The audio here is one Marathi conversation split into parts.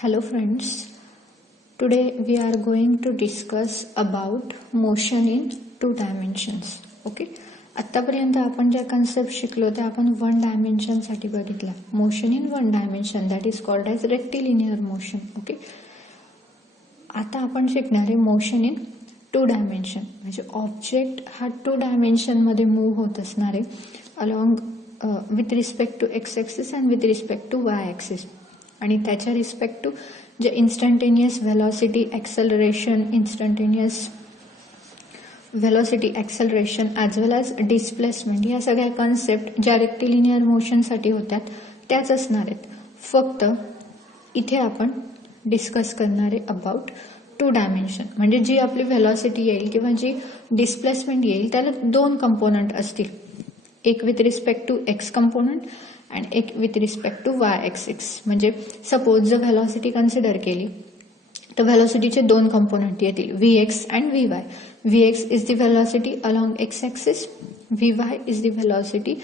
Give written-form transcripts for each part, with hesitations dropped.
Hello friends, today we are going to discuss about motion in two dimensions. Okay, आतापर्यंत आपण ज्या कन्सेप्ट शिकलो त्या आपण वन डायमेन्शन साठी बघितला. Motion in one dimension that is called as rectilinear motion. Okay, आता आपण शिकणार आहे मोशन इन टू डायमेन्शन, म्हणजे ऑब्जेक्ट हा टू डायमेन्शन मध्ये मूव्ह होत असणार आहे along with respect to X axis and with respect to Y axis, आणि त्याच्या रिस्पेक्ट टू जे instantaneous velocity acceleration, instantaneous velocity acceleration as well as displacement, या सगळ्या कन्सेप्ट ज्या रेक्टिलिनियर मोशनसाठी होत्या त्याच असणार आहेत. फक्त इथे आपण डिस्कस करणार आहे अबाउट टू डायमेन्शन, म्हणजे जी आपली व्हेलॉसिटी येईल किंवा जी डिस्प्लेसमेंट येईल त्याला दोन कंपोनंट असतील, एक with respect to x component and एक with respect to Y axis. म्हणजे सपोज जर व्हेलॉसिटी कन्सिडर केली तर व्हेलॉसिटीचे दोन कंपोनंट येतील, v x and v y. V x is the velocity along x axis, v y is the velocity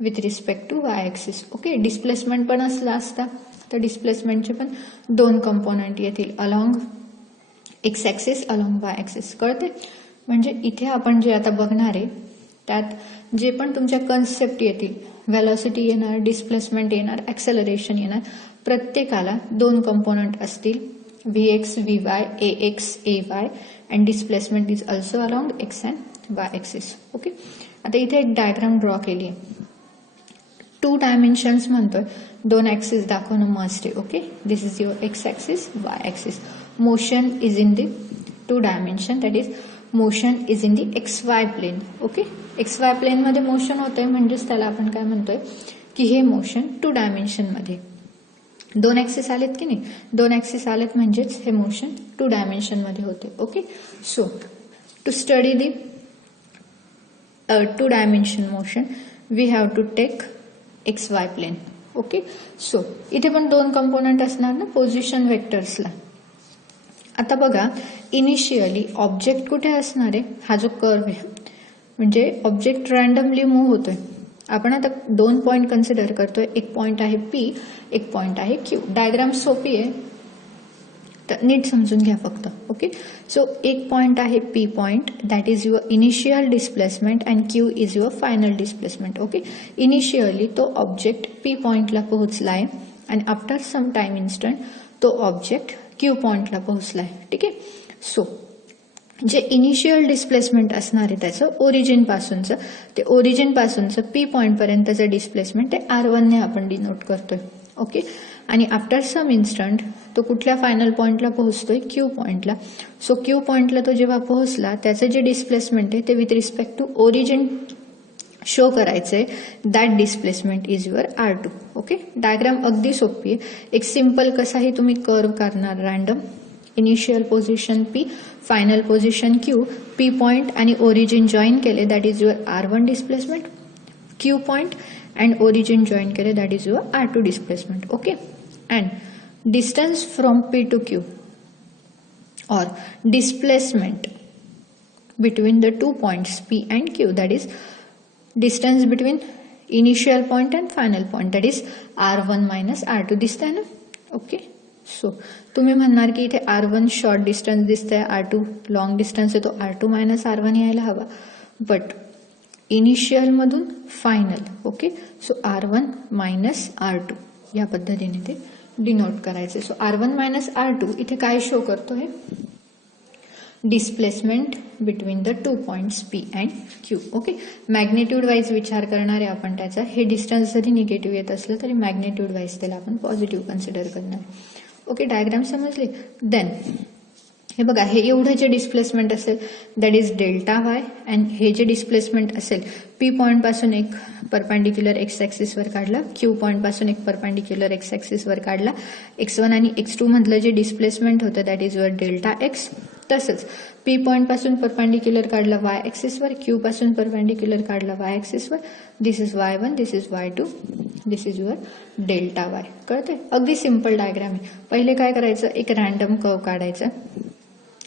with respect to Y axis. Okay, displacement पण असला असता तर डिस्प्लेसमेंटचे पण दोन कंपोनंट येतील along x axis along y axis. कळते? म्हणजे इथे आपण जे आता बघणार आहे त्यात जे पण तुमच्या कन्सेप्ट येतील, व्हेलॉसिटी येणार, डिस्प्लेसमेंट येणार, ॲक्सेलरेशन येणार, प्रत्येकाला दोन कंपोनंट असतील, V x V Y, A x A Y, and displacement is also along x and Y axis. Okay, आता इथे एक डायग्राम ड्रॉ केली आहे. टू डायमेन्शन्स म्हणतोय, दोन ॲक्सिस दाखवणं मस्ट आहे. Okay, this is your x axis, Y axis. Motion is in the two dimension, that is motion is in the x y plane. Okay, x Y प्लेनमध्ये मोशन होतंय म्हणजेच त्याला आपण काय म्हणतोय की हे मोशन टू डायमेन्शनमध्ये. दोन ॲक्सिस आलेत की नाही, दोन ॲक्सिस आलेत म्हणजेच हे मोशन टू डायमेन्शनमध्ये होते. Okay, so to study the two dimension motion we have to take x y plane. Okay, so इथे पण दोन कंपोनंट असणार ना पोझिशन वेक्टर्सला. आता बघा, इनिशियली ऑब्जेक्ट कुठे असणार आहे, हा जो कर्व आहे म्हणजे ऑब्जेक्ट रँडमली मूव्ह होतोय. आपण आता दोन पॉइंट कन्सिडर करतोय, एक पॉइंट आहे पी, एक पॉइंट आहे क्यू. डायग्राम सोपी आहे तर नीट समजून घ्या फक्त. ओके, सो एक पॉइंट आहे p point, that is your initial displacement and q is your final displacement. Okay, initially तो ऑब्जेक्ट पी पॉइंटला पोहोचलाय and after some time instant तो ऑब्जेक्ट क्यू पॉइंटला पोहोचलाय. ठीक आहे, सो जे इनिशियल डिस्प्लेसमेंट असणार आहे त्याचं ओरिजिन पासूनचं, ते ओरिजिन पासूनचं पी पॉइंट पर्यंतचं डिस्प्लेसमेंट ते R1 ने आपण डिनोट करतोय. ओके, आणि आफ्टर सम इन्स्टंट तो कुठल्या फायनल पॉइंटला पोहोचतोय, क्यू पॉइंटला. सो क्यू पॉइंटला तो जेव्हा पोहोचला त्याचं जे डिस्प्लेसमेंट आहे ते with respect to origin show करायचंय, that displacement is your R2. Okay, diagram अगदी सोपी आहे. एक सिंपल कसाही तुम्ही कर्व करणार random, initial position p, final position q, p point आणि ओरिजिन जॉईन केले that is your R1 displacement, q point and origin join केले that is your R2 displacement. Okay, and distance from p to q or displacement between the two points P and Q, that is distance between initial point and final point, that is R1 minus R2. दिसतंय ना? ओके, सो तुम्ही म्हणणार की इथे R1 शॉर्ट डिस्टन्स दिसतंय, R2 लॉंग डिस्टन्स आहे, तो R2 मायनस R1 यायला हवा, बट इनिशियल मधून final. Okay, so R1 minus R2 या पद्धतीने ते डिनोट करायचे. सो R1 मायनस R2 इथे काय शो करतोय, displacement between the two points P and Q. Okay, magnitude wise विचार करणार आहे आपण त्याचा. हे डिस्टन्स जरी निगेटिव्ह येत असलं तरी मॅग्नेट्यूड वाईज त्याला आपण पॉझिटिव्ह कन्सिडर करणार. ओके, डायग्राम समजली. देन हे बघा, हे एवढं जे डिस्प्लेसमेंट असेल that is delta y, and हे जे डिस्प्लेसमेंट असेल पी पॉइंट पासून एक परपेंडिक्युलर एक्स ॲक्सिसवर काढला, क्यू पॉइंट पासून एक परपेंडिक्युलर एक्स ॲक्सिसवर काढला, x1 आणि x2 मधलं जे डिस्प्लेसमेंट होतं that is your delta x. तसंच पी पॉइंट पासून परपेंडिक्युलर काढला वाय ॲक्सिसवर, क्यू पासून परपेंडिक्युलर काढला वाय ॲक्सिसवर. This is y1, this is y2, this is your delta y. कळते? अगदी सिंपल डायग्राम आहे. पहिले काय करायचं, एक रँडम कर्व काढायचा,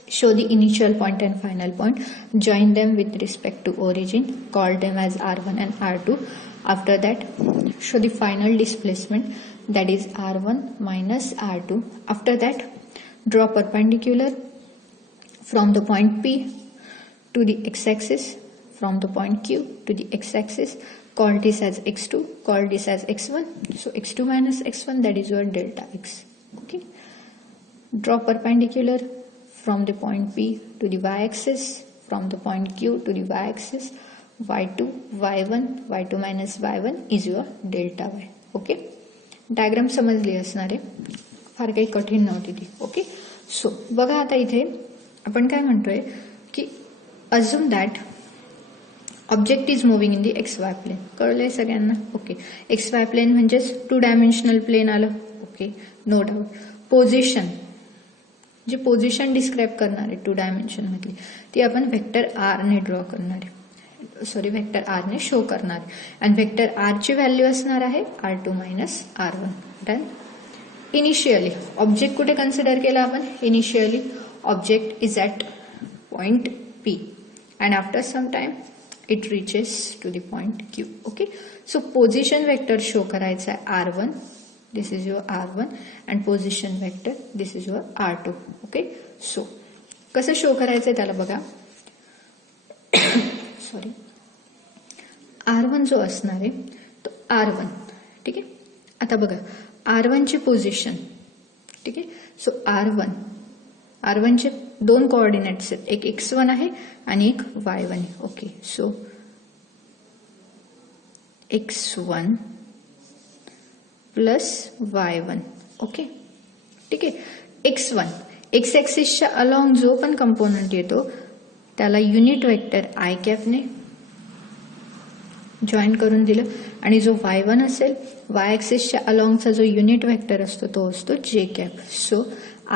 show the initial point and final point, join them with respect to origin, call them as R1 and R2. After that, show the final displacement that is r1 minus r2. After that, draw perpendicular from the point P to the x-axis, from the point Q to the x-axis. Call this as x2, call this as x1. So x2 minus x1, that is your delta x. Okay. Draw perpendicular from the point P to the y-axis, from the point Q to the y-axis. y2, y1, y2 minus y1 is your delta y. Okay. Diagram समजली असणार आहे, फार काही कठीण नव्हती ती. ओके. सो बघा आता इथे आपण काय म्हणतोय की assume that object is moving in the x y plane. कळलंय सगळ्यांना? ओके. एक्स वाय प्लेन म्हणजेच 2 डायमेन्शनल प्लेन आलं. Okay, no doubt. पोझिशन, जी पोझिशन डिस्क्राईब करणार आहे 2 डायमेन्शन मधली, ती आपण व्हेक्टर आर ने ड्रॉ करणार आहे. सॉरी, व्हेक्टर आर ने शो करणार आहे. आणि व्हेक्टर आर ची व्हॅल्यू असणार आहे r2 minus r1. Done. Initially object कुठे कन्सिडर केला आपण? Initially object is at point P and after some time it reaches to the point Q. Okay. So position vector show करायचा आहे r1, this is your r1, and position vector this is your r2. Okay. So कसं शो करायचंय त्याला बघा. सॉरी, r1 जो असणार आहे तो r1. ठीक आहे. आता बघा r1 ची पोझिशन. ठीक आहे. सो r1 चे 2 कोऑर्डिनेट्स आहेत, एक x1 आहे आणि एक y1 आहे. Okay. So x1 plus y1. Okay. ठीक आहे. x1 एक्स ऍक्सिसच्या अलॉंग जो पण कंपोनंट येतो त्याला युनिट वेक्टर आय कॅपने जॉईन करून दिलं, आणि जो y1 असेल, वाय ऍक्सिसच्या अलॉंगचा जो युनिट वेक्टर असतो तो असतो जे कॅप. सो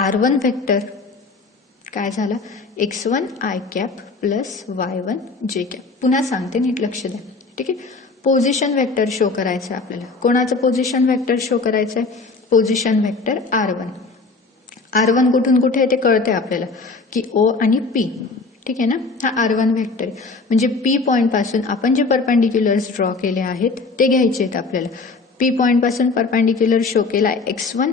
r1 वेक्टर काय झाला? x1 I cap plus y1 जे कॅप. पुन्हा सांगते, नीट लक्ष द्या. ठीक आहे. पोझिशन वेक्टर शो करायचं आहे आपल्याला. कोणाचं पोझिशन वेक्टर शो करायचंय? Position vector r1. r1 कुठून कुठे ते कळतंय आपल्याला की O आणि P. ठीक आहे ना? हा r1 वेक्टर आहे. म्हणजे P पॉइंट पासून आपण जे परपेंडिक्युलर्स ड्रॉ केले आहेत ते घ्यायचे आहेत आपल्याला. P पॉइंट पासून परपेंडिक्युलर शो केला x1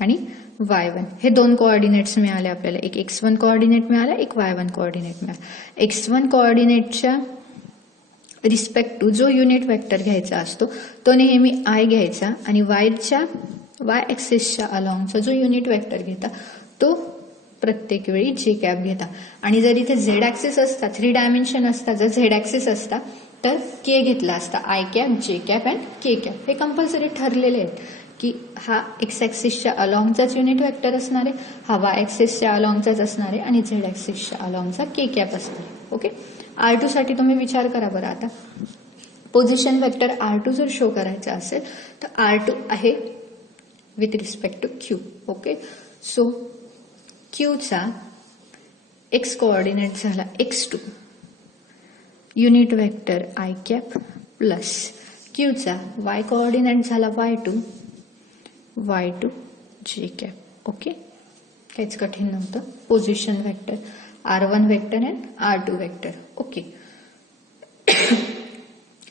आणि y1. हे 2 कोऑर्डिनेट्स मिळाले आपल्याला. एक x1 कोऑर्डिनेट मिळाला, एक y1 कोऑर्डिनेट मिळाला. x1 कोऑर्डिनेटच्या रिस्पेक्ट टू जो युनिट वेक्टर घ्यायचा असतो तो नेहमी आय घ्यायचा, आणि वाय ऍक्सिसच्या अलॉंगचा जो युनिट वेक्टर घेता तो प्रत्येक वेळी जे कॅप घेता. आणि जर इथे झेड ऍक्सिस असता, 3 डायमेन्शन असता, जर झेड ऍक्सिस असता तर के घेतला असता, आय कॅप, जे कॅप अँड के कॅप. हे कंपल्सरी ठरलेले आहेत की हा एक्स ऍक्सिसच्या अलॉंगचाच युनिट वेक्टर असणार आहे, हा वाय ऍक्सिसच्या अलॉंगचाच असणार आहे, आणि झेड ऍक्सिसच्या अलॉंगचा के कॅप असणार आहे. ओके. r2 साठी तुम्ही विचार करा बरं. आता पोझिशन वेक्टर r2 जर शो करायचा असेल तर r2 आहे with respect to Q. Okay. So Qचा एक्स कोऑर्डिनेट झाला x2, unit vector i cap, plus Qचा वाय कोऑर्डिनेट झाला y2 जे कॅप. ओके. काहीच कठीण नव्हतं. Position vector r1 vector and r2 vector. Okay.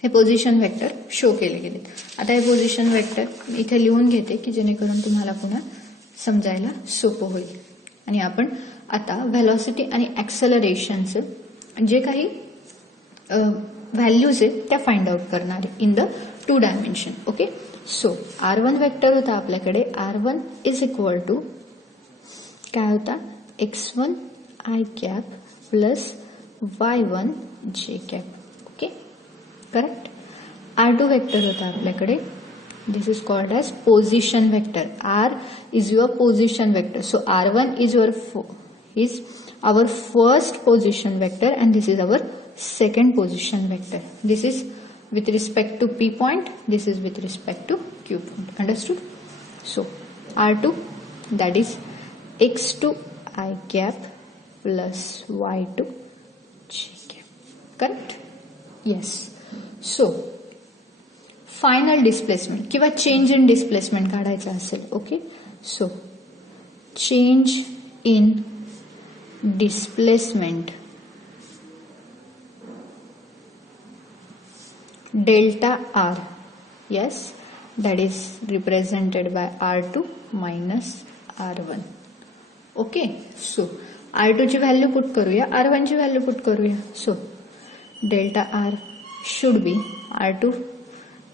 हे पोझिशन वेक्टर शो केले गेले. आता हे पोझिशन वेक्टर इथे लिहून घेते की जेणेकरून तुम्हाला पुन्हा समजायला सोपं होईल. आणि आपण आता व्हेलॉसिटी आणि ऍक्सेलरेशनचं जे काही व्हॅल्यूज आहेत त्या फाइंड आउट करणार आहे in the 2 dimension. Okay. So r1 vector होता आपल्याकडे. r1 इज इक्वल टू काय होता? x1 I cap plus y1 जे cap. Okay. Correct. r2 vector होता आपल्याकडे. This is called as position vector. r is your position vector. So r1 is our first position vector and this is our second position vector. This is with respect to P point, this is with respect to Q point. Understood? So r2, that is x2 I cap plus y2 j cap. Correct? Yes. So final displacement किंवा चेंज इन डिस्प्लेसमेंट काढायचं असेल. Okay. So change in displacement delta R. Yes. that is represented by R2 minus R1. Okay, so R2 ची व्हॅल्यू पुट करूया, R1 ची व्हॅल्यू पुट करूया. So delta R should be R2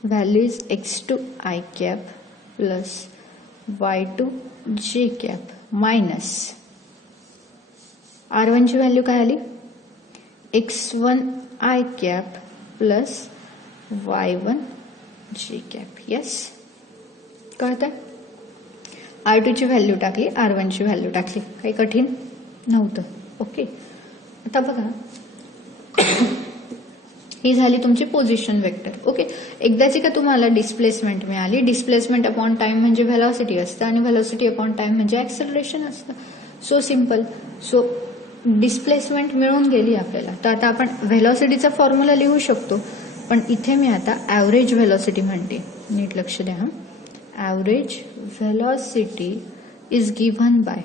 value is x2 I cap plus y2 j cap minus R1 ची व्हॅल्यू काय आली, x1 I cap plus y1 j cap. Yes, कळतंय? R2 ची व्हॅल्यू टाकली, R1 ची व्हॅल्यू टाकली, काही कठीण नव्हतं. ओके, आता बघा ही झाली तुमची पोझिशन वेक्टर. ओके, एकदाची का तुम्हाला डिस्प्लेसमेंट मिळाली. डिस्प्लेसमेंट अपॉन टाइम म्हणजे व्हेलॉसिटी असतं आणि व्हेलॉसिटी अपॉन टाइम म्हणजे ऍक्सेलरेशन असतं. So simple. सो डिस्प्लेसमेंट मिळून गेली आपल्याला. तर आता आपण व्हेलॉसिटीचा फॉर्म्युला लिहू शकतो, पण इथे मी आता ऍव्हरेज व्हेलॉसिटी म्हणते. नीट लक्ष द्या. Average velocity is given bye.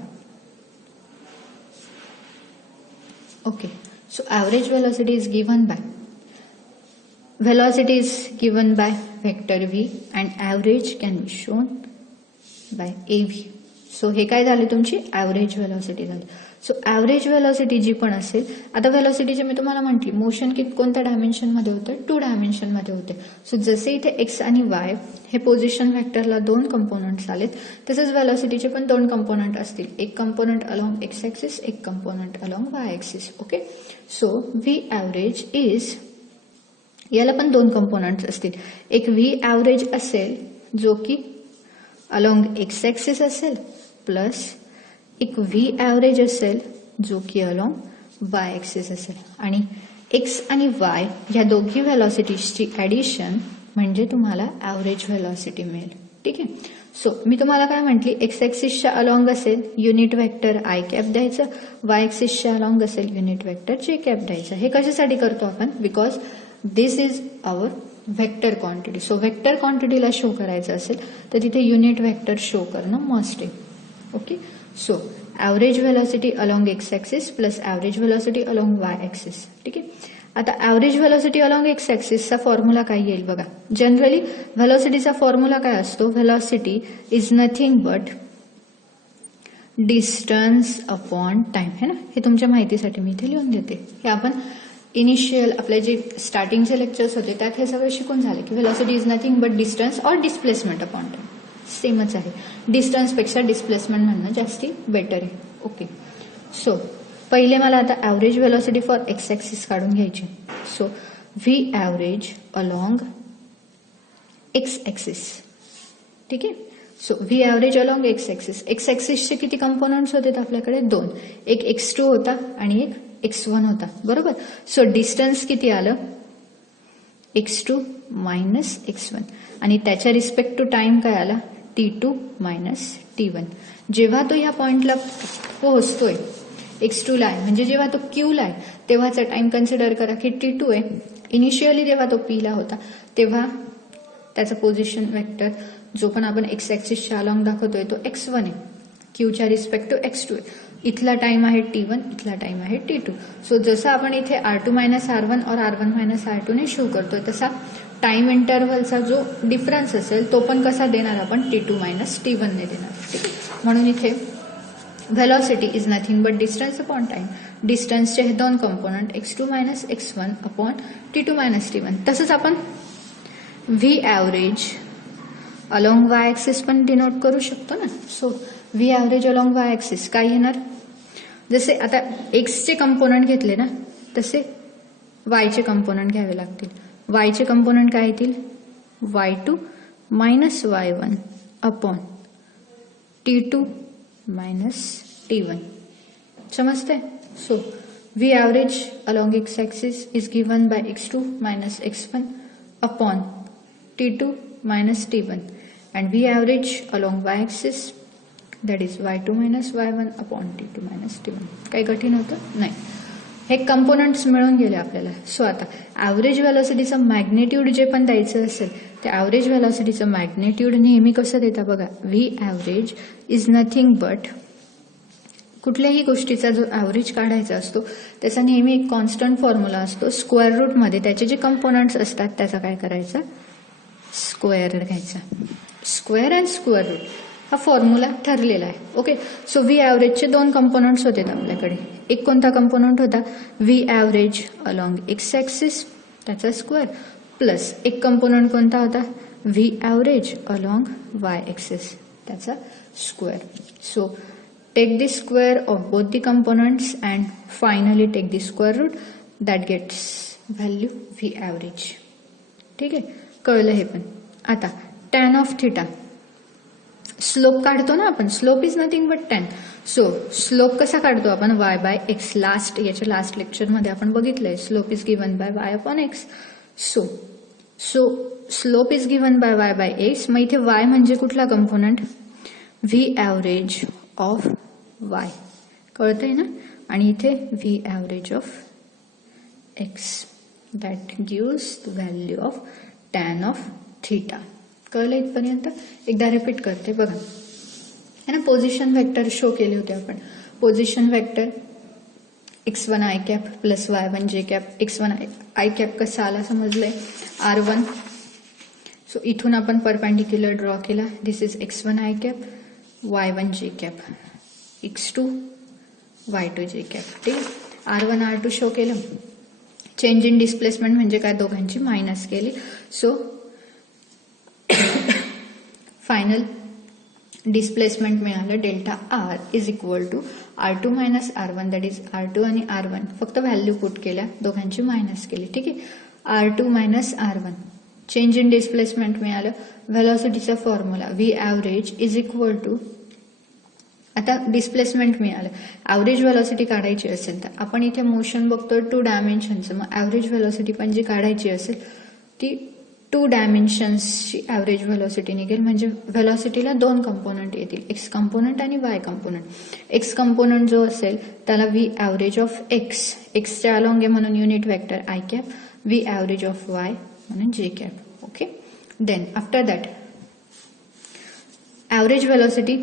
Okay, so average velocity is given bye, velocity is given by vector v and average can be shown by av. So हे काय झाले, तुमची ऍव्हरेज व्हेलॉसिटी झाली. सो ऍव्हरेज व्हेलॉसिटी जी पण असेल, आता व्हेलॉसिटीची मी तुम्हाला म्हटली मोशन कोणत्या डायमेन्शन मध्ये होते, 2 डायमेन्शन मध्ये होते. सो जसे इथे एक्स आणि वाय हे पोझिशन व्हेक्टरला 2 कंपोनंट्स आलेत, तसेच व्हेलॉसिटीचे पण 2 कंपोनंट असतील. एक कंपोनंट अलॉंग एक्स ऍक्सिस, एक component along y axis. Okay, so v average is, याला पण 2 कंपोनंट्स असतील. एक व्ही ऍव्हरेज असेल जो की अलॉंग एक्स ऍक्सिस असेल, प्लस एक व्ही ऍव्हरेज असेल जो की अलॉंग वाय ऍक्सिस असेल. आणि एक्स आणि वाय या दोघी व्हेलॉसिटीजची ऍडिशन म्हणजे तुम्हाला ऍव्हरेज व्हेलॉसिटी मिळेल. ठीक आहे. सो मी तुम्हाला काय म्हटली, एक्स ऍक्सिसच्या अलॉंग असेल युनिट वेक्टर आय कॅप द्यायचं, वाय ऍक्सिसच्या अलॉंग असेल युनिट वेक्टर जे कॅप द्यायचं. हे कशासाठी करतो आपण, because this is our vector quantity. So vector क्वांटिटीला शो करायचं असेल तर तिथे युनिट व्हेक्टर शो करणं मस्ट आहे. Okay, so average velocity along x axis plus average velocity along y axis. ठीक आहे. आता ऍव्हरेज व्हेलॉसिटी अलॉंग एक्स ऍक्सिसचा फॉर्म्युला काय येईल बघा. जनरली व्हेलॉसिटीचा फॉर्म्युला काय असतो, velocity is nothing but distance upon time. है ना, हे तुमच्या माहितीसाठी मी इथे लिहून देते. हे आपण इनिशियल आपले जे स्टार्टिंगचे लेक्चर्स होते त्यात हे सगळे शिकून झाले की velocity is nothing but distance or displacement upon time. सेमच आहे. डिस्टन्सपेक्षा डिस्प्लेसमेंट म्हणणं जास्ती बेटर आहे. ओके, सो पहिले मला आता average velocity for x axis काढून घ्यायची. So v average along x axis. ठीक आहे. So v average along x axis. X ऍक्सिसचे किती कंपोनंट्स होते आपल्याकडे, 2. एक x2 होता आणि एक x1 होता, बरोबर. सो डिस्टन्स किती आलं, x2 मायनस x1 आणि त्याच्या रिस्पेक्ट टू टाइम काय आला, t2 मायनस t1. जेव्हा तो ह्या पॉइंटला पोहोचतोय x2 ला आहे, म्हणजे जेव्हा तो q ला आहे तेव्हाचा टाइम कन्सिडर करा की t2 आहे. इनिशियली जेव्हा तो p ला होता तेव्हा त्याचा पोझिशन वेक्टर जो पण आपण एक्स ऍक्सिसच्या अलॉंग दाखवतोय तो x1 आहे, क्यूच्या रिस्पेक्ट टू x2 आहे. इथला टाइम आहे t1, इथला टाइम आहे t2. सो जसं आपण इथे r2 मायनस r1 और r1 मायनस r2 ने शो करतोय तसा टाइम इंटरव्हलचा जो डिफरन्स असेल तो पण कसा देणार आपण, t2 मायनस t1 ने देणार. ठीक आहे. म्हणून इथे velocity is nothing but distance upon time. डिस्टन्सचे हे 2 component x2 minus x1 upon t2 minus t1. तसंच आपण V average along y axis पण डिनोट करू शकतो ना. So v average along y axis काय येणार, जसे आता एक्सचे कंपोनंट घेतले ना तसे वायचे कंपोनंट घ्यावे लागतील. वायचे कंपोनंट काय येतील, y2 minus y1 upon t2 minus t1. समजते. So v average along x axis is given bye x2 minus x1 upon t2 minus t1 and V average along y axis that is y2 minus y1 upon t2 minus t1. काही कठीण होतं नाही. हे कंपोनंट्स मिळून गेले आपल्याला. सो आता ऍव्हरेज व्हेलॉसिटीचं मॅग्नेट्यूड जे पण द्यायचं असेल त्या ऍव्हरेज व्हेलॉसिटीचं मॅग्नेट्यूड नेहमी कसं देता बघा, V average is nothing but, कुठल्याही गोष्टीचा जो ऍव्हरेज काढायचा असतो त्याचा नेहमी एक कॉन्स्टंट फॉर्म्युला असतो. स्क्वेअर रूट मध्ये त्याचे जे कंपोनंट्स असतात त्याचा काय करायचा, स्क्वेअर घ्यायचा. स्क्वेअर अँड स्क्वेअर रूट हा फॉर्म्युला ठरलेला आहे. ओके, सो व्ही ॲव्हरेजचे दोन कंपोनंट्स होते आपल्याकडे. एक कोणता कंपोनंट होता, v average along x axis त्याचा स्क्वेअर, प्लस एक कंपोनंट कोणता होता, v average along y axis त्याचा square. So take the square of both the components and finally take the square root, that gets value v average. ठीक आहे, कळलं हे पण. आता टॅन ऑफ थिटा, स्लोप काढतो ना आपण, slope is nothing but tan. So slope कसा काढतो आपण, वाय बाय एक्स. याच्या लास्ट लेक्चरमध्ये आपण बघितलंय, slope is given by y upon x. So slope is given by y by x. मग इथे वाय म्हणजे कुठला component, v average of y, कळतंय ना. आणि इथे v average of x, that gives the value of tan of theta. कळलं इथपर्यंत. एकदा रिपीट करते बघा, है ना. पोझिशन वेक्टर शो केले होते आपण. Position vector x1 i cap plus y1 j cap. x1 i cap कसा आला समजलंय, r1. सो इथून आपण परपेंडिक्युलर ड्रॉ केला. This is x1 i cap, y1 j cap, x2 y2 j cap. ठीक आहे, r1 r2 शो केलं. चेंज इन डिस्प्लेसमेंट म्हणजे काय, दोघांची मायनस केली. सो फायनल डिस्प्लेसमेंट मिळालं delta R is equal to r2 minus r1, that is r2 आणि r1 फक्त व्हॅल्यू पुट केल्या, दोघांची मायनस केली. ठीक आहे, r2 minus r1. Change in displacement मिळालं. व्हेलॉसिटीचा formula v average is equal to, आता डिस्प्लेसमेंट मिळालं. ॲव्हरेज व्हेलॉसिटी काढायची असेल तर आपण इथे मोशन बघतोय 2 डायमेन्शनचं, मग ॲव्हरेज व्हेलॉसिटी पण जी काढायची असेल ती 2 डायमेन्शन्सची ॲव्हरेज व्हेलॉसिटी निघेल. म्हणजे व्हेलॉसिटीला 2 कंपोनंट येतील, एक्स कंपोनंट आणि वाय कंपोनंट. एक्स कंपोनंट जो असेल त्याला व्ही ॲव्हरेज ऑफ एक्स, एक्सच्या अलॉंग आहे म्हणून unit vector i cap, v average of y म्हणून j cap. Okay, then after that average velocity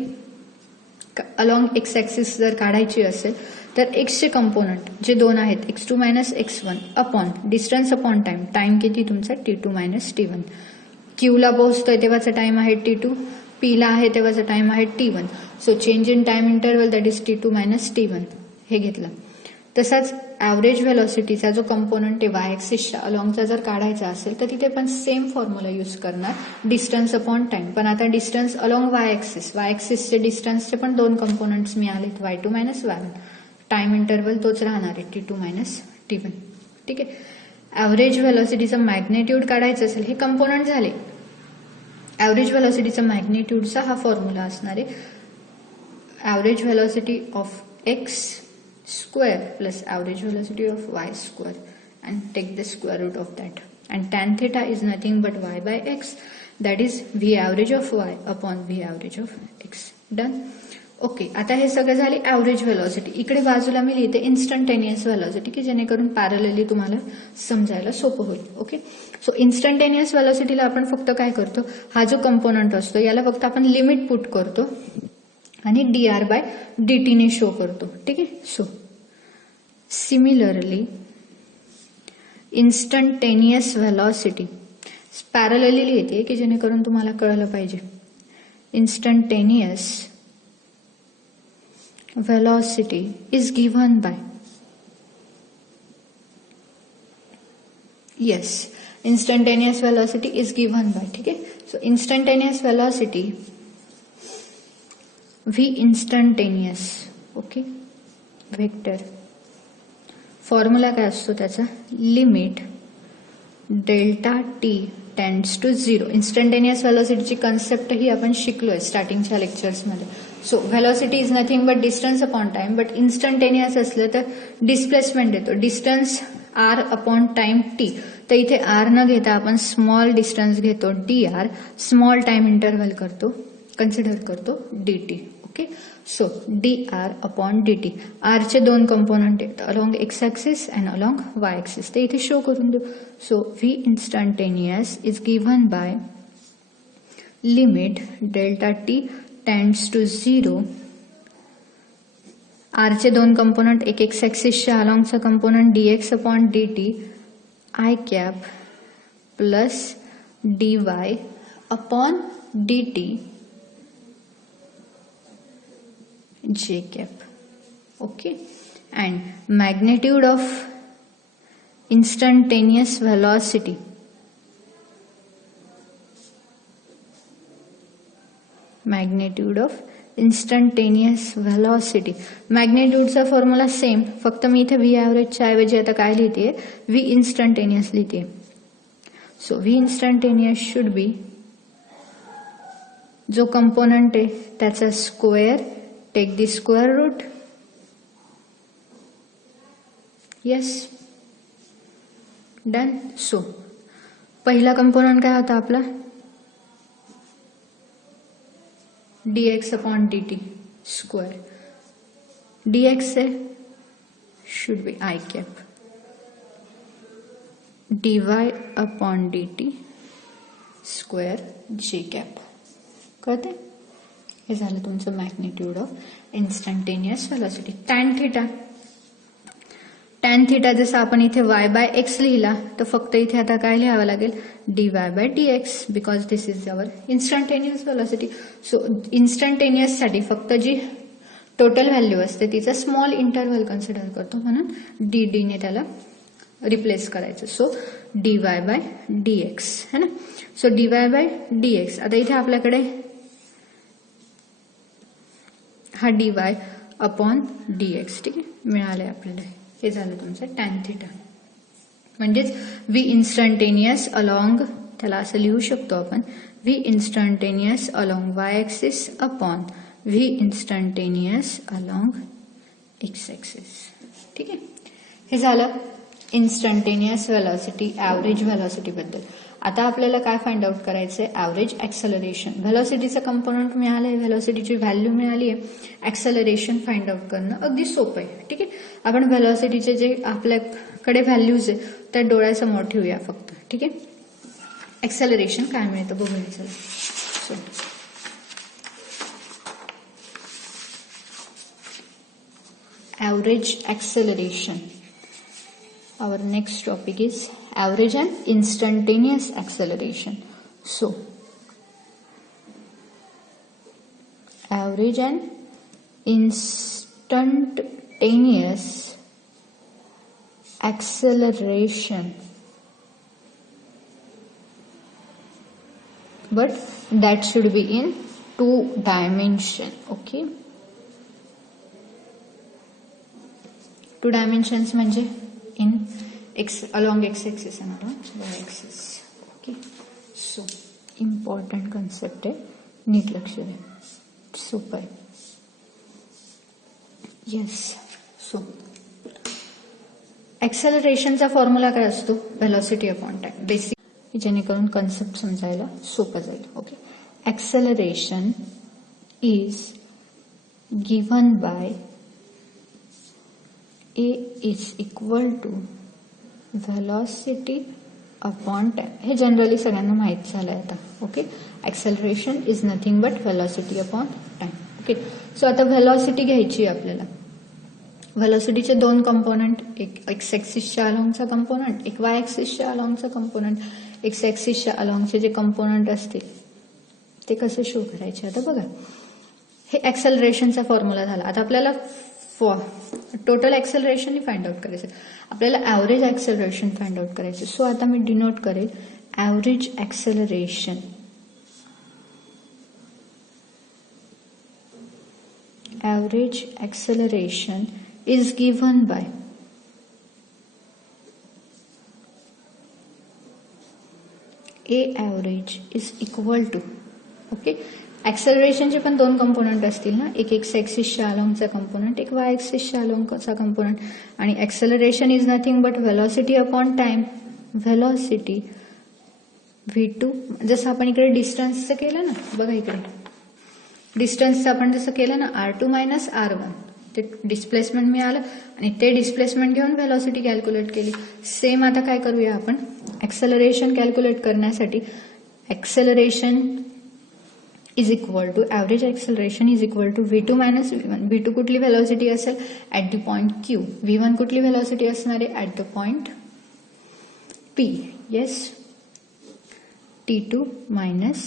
along x axis जर काढायची असेल तर एक्सचे कंपोनंट जे 2 आहेत, x2 minus x1 upon distance upon time. Time किती तुमचा t2 मायनस t1. क्यूला पोहोचतोय तेव्हाचा टाइम आहे t2, पीला आहे तेव्हाचा टाइम आहे t1. So change in time interval that is t2 minus t1 हे घेतलं. तसाच ॲव्हरेज व्हेलॉसिटीचा जो कंपोनंट आहे वाय ॲक्सिसच्या अलॉंगचा जर काढायचा असेल तर तिथे पण सेम फॉर्म्युला यूज करणार, डिस्टन्स अपॉन टाइम. पण आता डिस्टन्स अलॉंग वाय ॲक्सिसचे डिस्टन्सचे पण 2 कंपोनंट्स मिळालेत, y2 minus y1. Time interval तोच राहणार आहे t2 मायनस t1. ठीक आहे, ॲव्हरेज व्हेलॉसिटीचं मॅग्नेट्यूड काढायचं असेल, हे कंपोनंट झाले. ॲव्हरेज व्हेलॉसिटीचा मॅग्नेट्यूडचा हा फॉर्म्युला असणार आहे, average velocity of x square plus average velocity of y square and take the square root of that. And tan theta is nothing but y by x, that is v average of y upon v average of x. Done. Okay, आता हे सगळं झाले ॲव्हरेज व्हेलॉसिटी. इकडे बाजूला मी लिहिते इन्स्टंटेनियस व्हेलॉसिटी, की जेणेकरून पॅरलली तुम्हाला समजायला सोपं होईल. ओके, सो इन्स्टंटेनियस व्हेलॉसिटीला आपण फक्त काय करतो, हा जो कंपोनंट असतो याला फक्त आपण लिमिट पुट करतो आणि dr बाय dt ने शो करतो. ठीक आहे, so similarly instantaneous velocity parallelly लिहिते की जेणेकरून तुम्हाला कळलं पाहिजे. Instantaneous velocity is given by, yes, instantaneous velocity is given by. ठीक आहे, so instantaneous velocity v instantaneous, okay, vector formula काय असतो त्याचा, limit delta t tends to 0. Instantaneous व्हेलॉसिटीची कन्सेप्ट ही आपण शिकलोय स्टार्टिंगच्या लेक्चर्समध्ये. So velocity is nothing but distance upon time, but instantaneous असलं तर डिस्प्लेसमेंट येतो, distance r upon time t. तर इथे आर न घेता आपण स्मॉल डिस्टन्स घेतो dr, स्मॉल टाइम इंटरव्हल करतो, कन्सिडर करतो dt. Okay, so dr upon dt. आरचे 2 कंपोनंट आहेत, along x axis and along y axis. ते इथे शो करून देऊ. So v instantaneous is given by limit delta t tends to 0. आरचे 2 कंपोनंट, एक एक्स ॲक्सिसच्या अलॉंगचा component dx upon dt i cap plus dy upon dt j cap. Okay, and magnitude of instantaneous velocity मॅग्नेट्यूडचा फॉर्म्युला सेम, फक्त मी इथे व्ही ॲव्हरेजच्या ऐवजी आता काय लिहिते, व्ही इन्स्टंटेनियस लिहिते. So v instantaneous should be जो कंपोनंट आहे त्याचा square, take the square root. Yes, done. So पहिला कंपोनंट काय होता आपला, dx upon dt square. dx है should be I cap. dy upon dt square j cap. कळते? हे झालं तुमचं magnitude of instantaneous velocity. Tan theta जसं आपण इथे y बाय एक्स लिहिला, तर फक्त इथे आता काय लिहावं लागेल, dy बाय dx, because this is our instantaneous velocity. So instantaneous साठी फक्त जी टोटल व्हॅल्यू असते तिचा स्मॉल इंटरव्हल कन्सिडर करतो, म्हणून dd ने त्याला रिप्लेस करायचं. सो dy बाय dx है ना. सो dy बाय dx, आता इथे आपल्याकडे हा dy अपॉन dx, ठीक आहे, मिळालंय आपल्याला. हे झालं तुमचं टॅन थिटा. म्हणजेच व्ही इन्स्टंटेनियस अलॉंग, त्याला असं लिहू शकतो आपण, V instantaneous along y axis upon V instantaneous along x axis. ठीक आहे, हे झालं इन्स्टंटेनियस व्हेलॉसिटी, ऍव्हरेज व्हेलॉसिटी बद्दल. आता आपल्याला काय फाइंड आउट करायचंय, ऍव्हरेज ऍक्सेलरेशन. व्हेलॉसिटीचं कंपोनंट मिळालंय, व्हेलॉसिटीची व्हॅल्यू मिळाली आहे, ऍक्सेलरेशन फाइंड आउट करणं अगदी सोपं आहे. ठीक आहे, आपण व्हेलॉसिटीचे जे आपल्याकडे व्हॅल्यूज आहे त्या डोळ्यासमोर ठेवूया फक्त. ठीक आहे, ऍक्सेलरेशन काय मिळतं बघूया. चला, so average acceleration. Our next topic is average and instantaneous acceleration. So, average and instantaneous acceleration, but that should be in 2 dimension. Okay, 2 dimensions म्हणजे in x along x axis and along y axis. Okay, so important concept है, नीट लक्ष द्या, super. Yes, so एक्सेलरेशनचा फॉर्म्युला काय असतो, व्हेलॉसिटी अपॉन टाइम. बेसिक, जेणेकरून कन्सेप्ट समजायला सोपं जाईल. Okay, acceleration is given by A is equal to velocity upon time. हे जनरली सगळ्यांना माहित झालंय आता. Okay, acceleration is nothing but velocity upon time. Okay, so आता व्हेलॉसिटी घ्यायची आपल्याला. व्हेलॉसिटीचे 2 कंपोनंट, एक एक्स ऍक्सिसच्या अलॉंगचा कंपोनंट, एक वाय ऍक्सिसच्या अलॉंगचा कंपोनंट. एक्स ऍक्सिसच्या अलॉंगचे जे कंपोनंट असतील ते कसे शो करायचे, आता बघा. हे एक्सेलरेशनचा फॉर्म्युला झाला. आता आपल्याला टोटल एक्सेलरेशन फाइंड आउट करायचं, आपल्याला ऍव्हरेज एक्सेलरेशन फाइंड आउट करायचं. सो आता मी डिनोट करेल average acceleration. Average acceleration is given by A average is equal to, okay, ऍक्सेलरेशनचे पण 2 कंपोनंट असतील ना, एक एक्स ऍक्सिसच्या अलॉंगचा कंपोनंट, एक वाय ऍक्सिसच्या अलॉंगचा कंपोनंट. आणि acceleration is nothing but velocity upon time. Velocity v2, जसं आपण इकडे डिस्टन्सचं केलं ना, बघा इकडे डिस्टन्सचं आपण जसं केलं ना, r2 मायनस r1, ते डिस्प्लेसमेंट मिळालं आणि ते डिस्प्लेसमेंट घेऊन व्हेलॉसिटी कॅल्क्युलेट केली. सेम आता काय करूया आपण, ऍक्सेलरेशन कॅल्क्युलेट करण्यासाठी acceleration is equal to average acceleration is equal to v2 minus v1. v2 कुठली व्हेलॉसिटी असेल, at the point q. v1 कुठली व्हेलॉसिटी असणार आहे, at the point p. Yes, T2 minus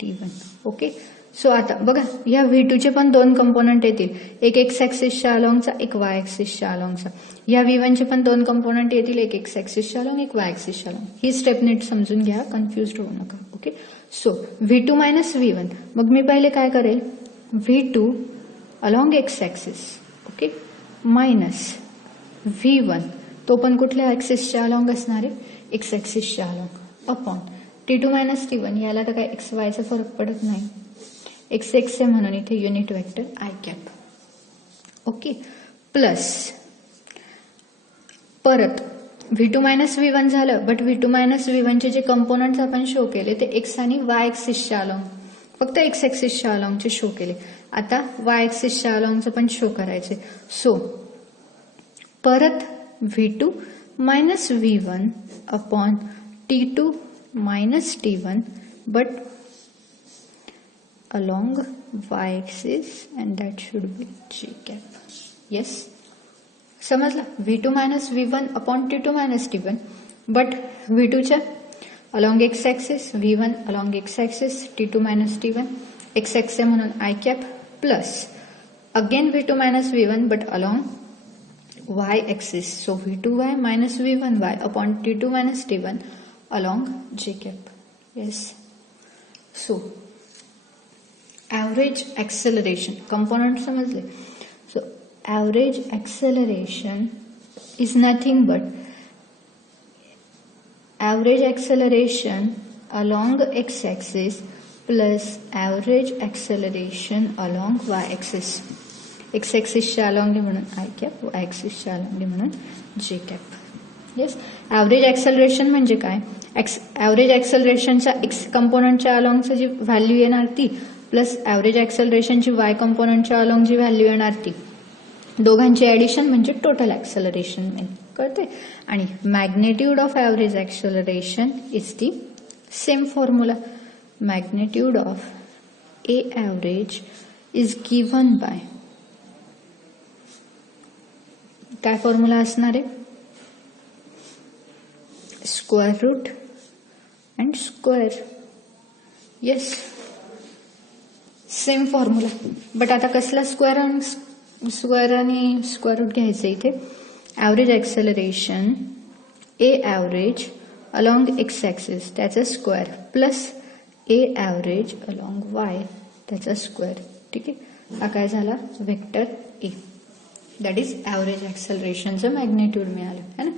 T1. Okay. So आता बघा या V2चे पण दोन कंपोनंट येतील, एक एक्स ऍक्सिसच्या अलॉंगचा, एक वाय ऍक्सिसच्या अलॉंगचा. या V1चे पण दोन कंपोनंट येतील, एक एक्स ऍक्सिसच्या अलॉंग, एक वाय ऍक्सिसच्या अलॉंग. ही स्टेप नीट समजून घ्या, कन्फ्युज होऊ नका. Okay. So V2 minus V1. मग मी पहिले काय करेल, V2 along x axis, okay, minus V1 तो पण कुठल्या ऍक्सिसच्या अलॉंग असणार आहे, एक्स ऍक्सिसच्या along, upon T2 minus T1. याला तर काय एक्स वायचा फरक पडत नाही, एक्स एक्स आहे म्हणून इथे unit vector i cap. Okay. Plus परत V2 मायनस V1 झालं, बट V2 मायनस V1चे जे कंपोनंट्स आपण शो केले ते एक्स आणि वाय ऍक्सिसच्या अलॉंग, फक्त एक्स ऍक्सिसच्या अलॉंगचे शो केले. आता वाय ऍक्सिसच्या अलॉंगचं पण शो करायचे. सो परत V2 minus V1 upon T2 minus T1, but along y-axis and that should be J cap. Yes? समजला? V2 minus V1 upon T2 minus T1, but V2 च्या along x-axis, V1 along x-axis, T2 minus T1, x-axis म्हणून I cap plus again V2 minus V1 but along y-axis. So V2y minus V1y upon T2 minus T1 along J cap. Yes? So average acceleration component समजले. So average acceleration is nothing but average acceleration along x-axis plus average acceleration along y-axis. x-axis च्या along म्हणून I cap, y-axis च्या along म्हणून J cap. Yes? average acceleration म्हणजे काय, average acceleration च्या x कंपोनंटच्या अलॉंगची जी व्हॅल्यू येणार ती प्लस ऍव्हरेज ऍक्सेलरेशनची वाय कंपोनंटच्या अलॉंग जी व्हॅल्यू येणार ती, दोघांची ऍडिशन म्हणजे टोटल ऍक्सेलरेशन कळते. आणि magnitude of average acceleration is the same formula. Magnitude of a average is given by, काय फॉर्म्युला असणार आहे, square root and square. Yes, same formula. But आता कसला स्क्वेअर आणि स्क्वेअर रूट घ्यायचं इथे. Average acceleration a average along x axis त्याचा square plus a average along y त्याचा स्क्वेअर. ठीक आहे. हा काय झाला, vector a. That is average ऍक्सेलरेशनचं मॅग्नेट्यूड मिळालं है ना.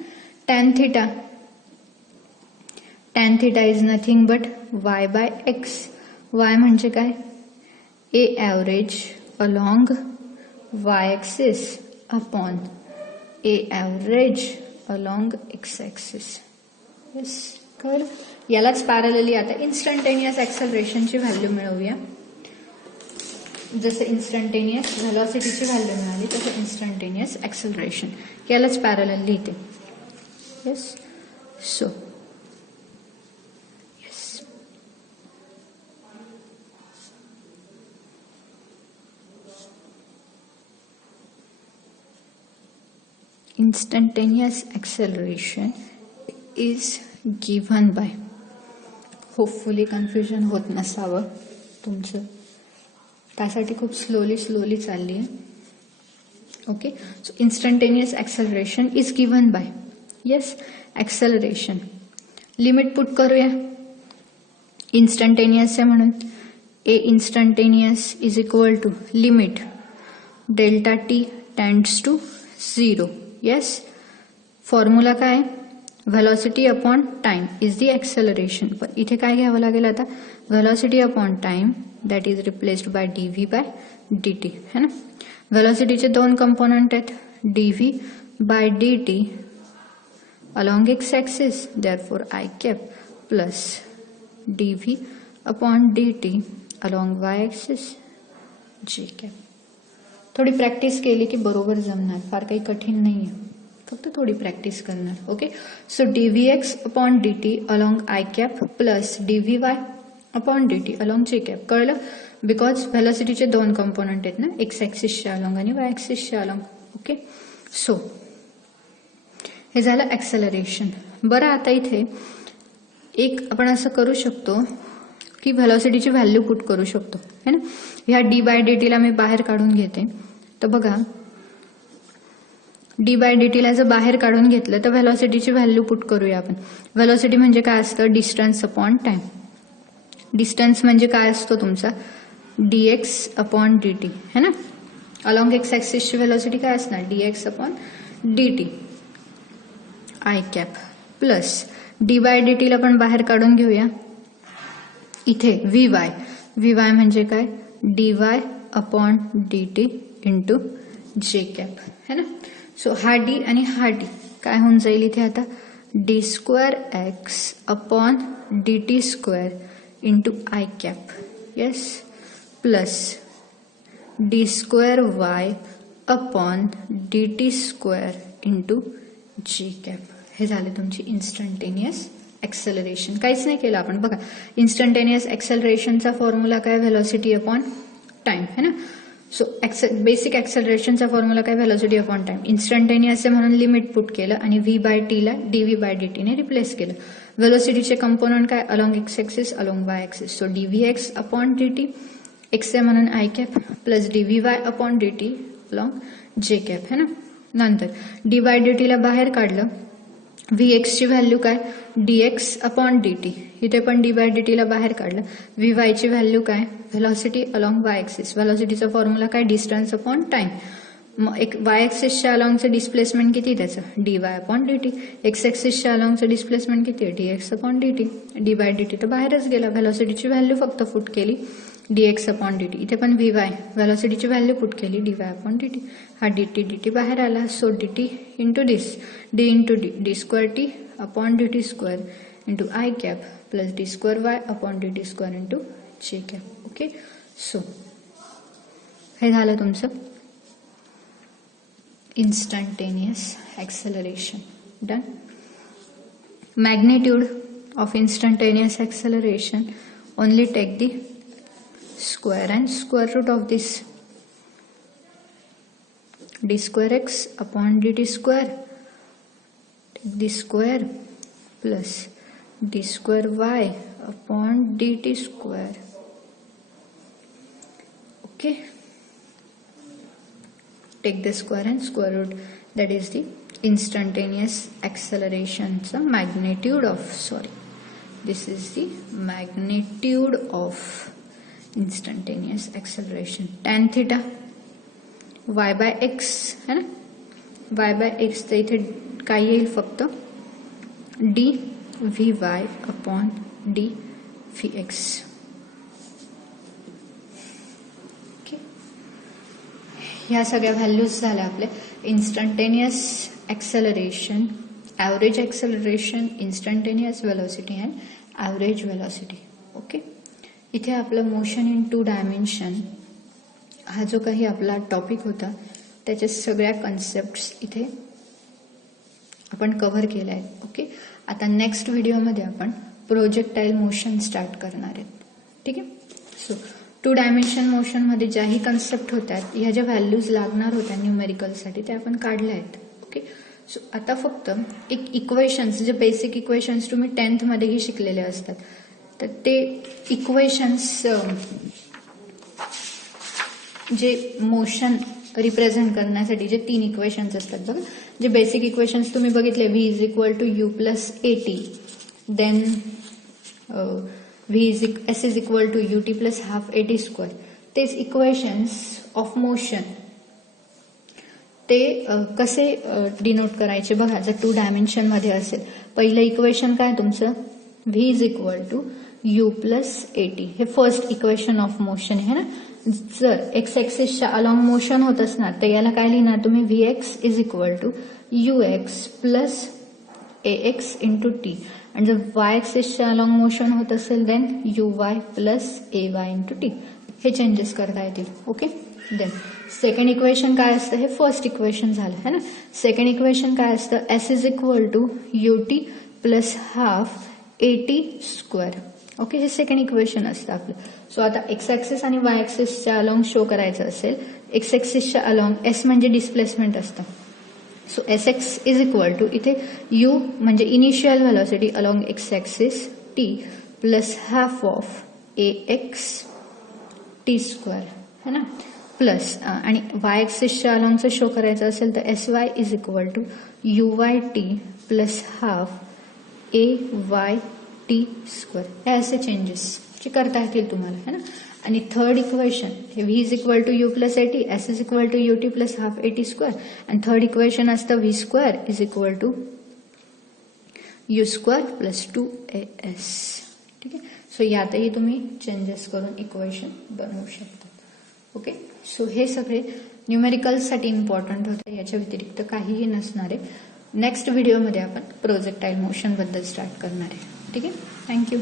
Tan theta is nothing but y by x. Y म्हणजे काय, a average along y axis upon a average along x axis. Yes, कळलं. यालाच पॅरलली आता इन्स्टंटेनियस ऍक्सेलरेशनची व्हॅल्यू मिळवूया. जसं इन्स्टंटेनियस व्हेलॉसिटीची व्हॅल्यू मिळाली तसं इन्स्टंटेनियस ऍक्सेलरेशन यालाच पॅरलली लिहिते. येस. सो instantaneous acceleration is given by, hopefully confusion होत नसावं तुमचं, त्यासाठी खूप स्लोली चालली आहे. Okay. So instantaneous acceleration is given by, yes, acceleration limit put करूया. इन्स्टंटेनियस आहे म्हणून a instantaneous is equal to limit delta t tends to 0. Yes. Formula काय, velocity upon time is the acceleration. पण इथे काय घ्यावं लागेल आता, velocity upon time that is replaced by d v by d t है ना. व्हेलॉसिटीचे दोन कंपोनंट आहेत, d v by d t along x axis, therefore i cap, plus d v upon d t along y axis, j cap. थोडी प्रॅक्टिस केली की बरोबर जमणार, फार काही कठीण नाहीये, फक्त थोडी प्रॅक्टिस करणार. Okay. So dvx upon dt along I cap plus dvy upon dt along जे कॅप. कळलं. बिकॉज व्हेलॉसिटीचे दोन कंपोनंट आहेत ना, एक्स ऍक्सिसच्या अलॉंग आणि वाय ऍक्सिसच्या अलॉंग. ओके. सो हे झालं ऍक्सेलरेशन. बरं, आता इथे एक आपण असं करू शकतो की व्हेलॉसिटीची व्हॅल्यू पुट करू शकतो है ना. ह्या d/dt ला मी बाहेर काढून घेते. तर बघा d/dt ला जर बाहेर काढून घेतलं तर व्हेलॉसिटीची व्हॅल्यू पुट करूया आपण. व्हेलॉसिटी म्हणजे काय असतं, डिस्टन्स अपॉन टाइम. डिस्टन्स म्हणजे काय असतो तुमचा dx अपॉन dt है ना. अलॉंग एक्स ऍक्सिसची व्हेलॉसिटी काय असणार dx upon dt i cap plus d/dt ला पण बाहेर काढून घेऊया. इथे vy म्हणजे काय dy अपॉन dt इंटू जे कॅप है ना. सो हा d आणि हा d काय होऊन जाईल इथे आता d²x upon dt² into i cap yes plus d²y upon dt² into जे कॅप. हे झाले तुमची इन्स्टंटेनियस ऍक्सेलरेशन. काहीच नाही केलं आपण. बघा इन्स्टंटेनियस ऍक्सेलरेशनचा फॉर्म्युला काय व्हेलॉसिटी अपॉन टाइम है ना. सो बेसिक ऍक्सेलरेशनचा फॉर्म्युला काय व्हेलॉसिटी अपॉन टाइम. इन्स्टंटेनियस म्हणून लिमिट पुट केलं आणि v/t ला dv/dt ने रिप्लेस केलं. व्हेलॉसिटीचे कंपोनंट काय along x axis along y axis. So dvx upon dt x आहे म्हणून I cap plus dvy upon dt along जे कॅप है ना. नंतर d/dt ला बाहेर काढलं. vx ची व्हॅल्यू काय dx अपॉन dt. इथे पण d/dt ला बाहेर काढलं. vy ची व्हॅल्यू काय व्हेलॉसिटी अलॉंग वाय ऍक्सिस. व्हेलॉसिटीचा फॉर्म्युला काय डिस्टन्स अपॉन टाइम. मग एक वाय ऍक्सिसच्या अलॉंगचं डिस्प्लेसमेंट किती त्याचं dy अपॉन dt. एक्स ऍक्सिसच्या अलॉंगचं डिस्प्लेसमेंट किती आहे dx अपॉन dt. d/dt तर बाहेरच गेला. व्हेलॉसिटीची व्हॅल्यू फक्त पुट केली dx अपॉन dt. इथे पण vy व्हेलॉसिटीची व्हॅल्यू पुट केली dy अपॉन dt. हा dt बाहेर आला. So dt into this d into d²t upon dt² into I cap plus d²y upon dt² into जे कॅप. ओके सो हे झालं तुमचं instantaneous acceleration. Done. Magnitude of instantaneous acceleration, only take the square and square root of this d²x upon dt², take the square plus d²y upon dt². Okay, take the square and square root, that is the instantaneous acceleration. So magnitude of, this is the magnitude of instantaneous acceleration. Tan theta y by x है ना. y by x तर इथे काय येईल फक्त d vy upon d vx. ह्या सगळ्या व्हॅल्यूज झाल्या आपले instantaneous acceleration, average acceleration, instantaneous velocity and average velocity. Okay, इथे आपलं मोशन इन 2 डायमेन्शन हा जो काही आपला टॉपिक होता त्याच्या सगळ्या कन्सेप्ट्स इथे आपण कव्हर केल्या आहेत. ओके, आता नेक्स्ट व्हिडिओमध्ये आपण प्रोजेक्टाईल मोशन स्टार्ट करणार आहेत. ठीक आहे. सो 2 डायमेन्शन मोशनमध्ये ज्याही कन्सेप्ट होत्या ह्या ज्या व्हॅल्यूज लागणार होत्या न्यूमेरिकलसाठी त्या आपण काढल्या आहेत. ओके, सो आता फक्त एक इक्वेशन्स, जे बेसिक इक्वेशन्स तुम्ही 10th मध्येही शिकलेले असतात, तर ते इक्वेशन्स जे मोशन रिप्रेझेंट करण्यासाठी जे 3 इक्वेशन्स असतात बघा, जे बेसिक इक्वेशन्स तुम्ही बघितले v is equal to u plus at, then s is equal to ut plus half at². तेच इक्वेशन्स ऑफ मोशन ते कसे डिनोट करायचे बघा जर 2 डायमेन्शन मध्ये असेल. पहिलं इक्वेशन काय तुमचं v is equal to u plus at, हे फर्स्ट इक्वेशन ऑफ मोशन आहे ना. जर एक्स ऍक्सिसच्या अलॉंग मोशन होत असणार तर याला काय लिहिणार तुम्ही vx is equal to ux plus ax into t, आणि जर y ऍक्सिसच्या अलॉंग मोशन होत असेल then uy plus ay into t. हे चेंजेस करता येतील. ओके, देन सेकंड इक्वेशन काय असतं, हे फर्स्ट इक्वेशन झालं है ना. सेकंड इक्वेशन काय असतं, s is equal to ut plus half at². Okay, हे सेकंड इक्वेशन असतं आपलं. सो आता एक्स ऍक्सिस आणि वाय ऍक्सिसच्या अलॉंग शो करायचं असेल, एक्स ऍक्सिसच्या अलॉंग एस म्हणजे डिस्प्लेसमेंट असतं. So Sx is equal to इथे u म्हणजे initial velocity along x axis t plus half of a x t square है ना, प्लस आणि वाय एक्सिसच्या अलॉंगचं शो करायचं असेल तर s y is equal to u y t plus half a y t square. हे असे चेंजेस जे करता येतील तुम्हाला है ना. आणि थर्ड इक्वेशन हे v is equal to u plus a t, s is equal to u t plus half a t square. आणि थर्ड इक्वेशन असतं v square is equal to u square plus 2as. ठीक आहे. सो यातही तुम्ही चेंजेस करून इक्वेशन बनवू शकता. ओके. सो हे सगळे न्यूमेरिकल्ससाठी इम्पॉर्टंट होते, याच्या व्यतिरिक्त काहीही नसणार आहे. नेक्स्ट व्हिडिओमध्ये आपण प्रोजेक्टाईल मोशन बद्दल स्टार्ट करणार आहे. ठीक आहे. थँक्यू.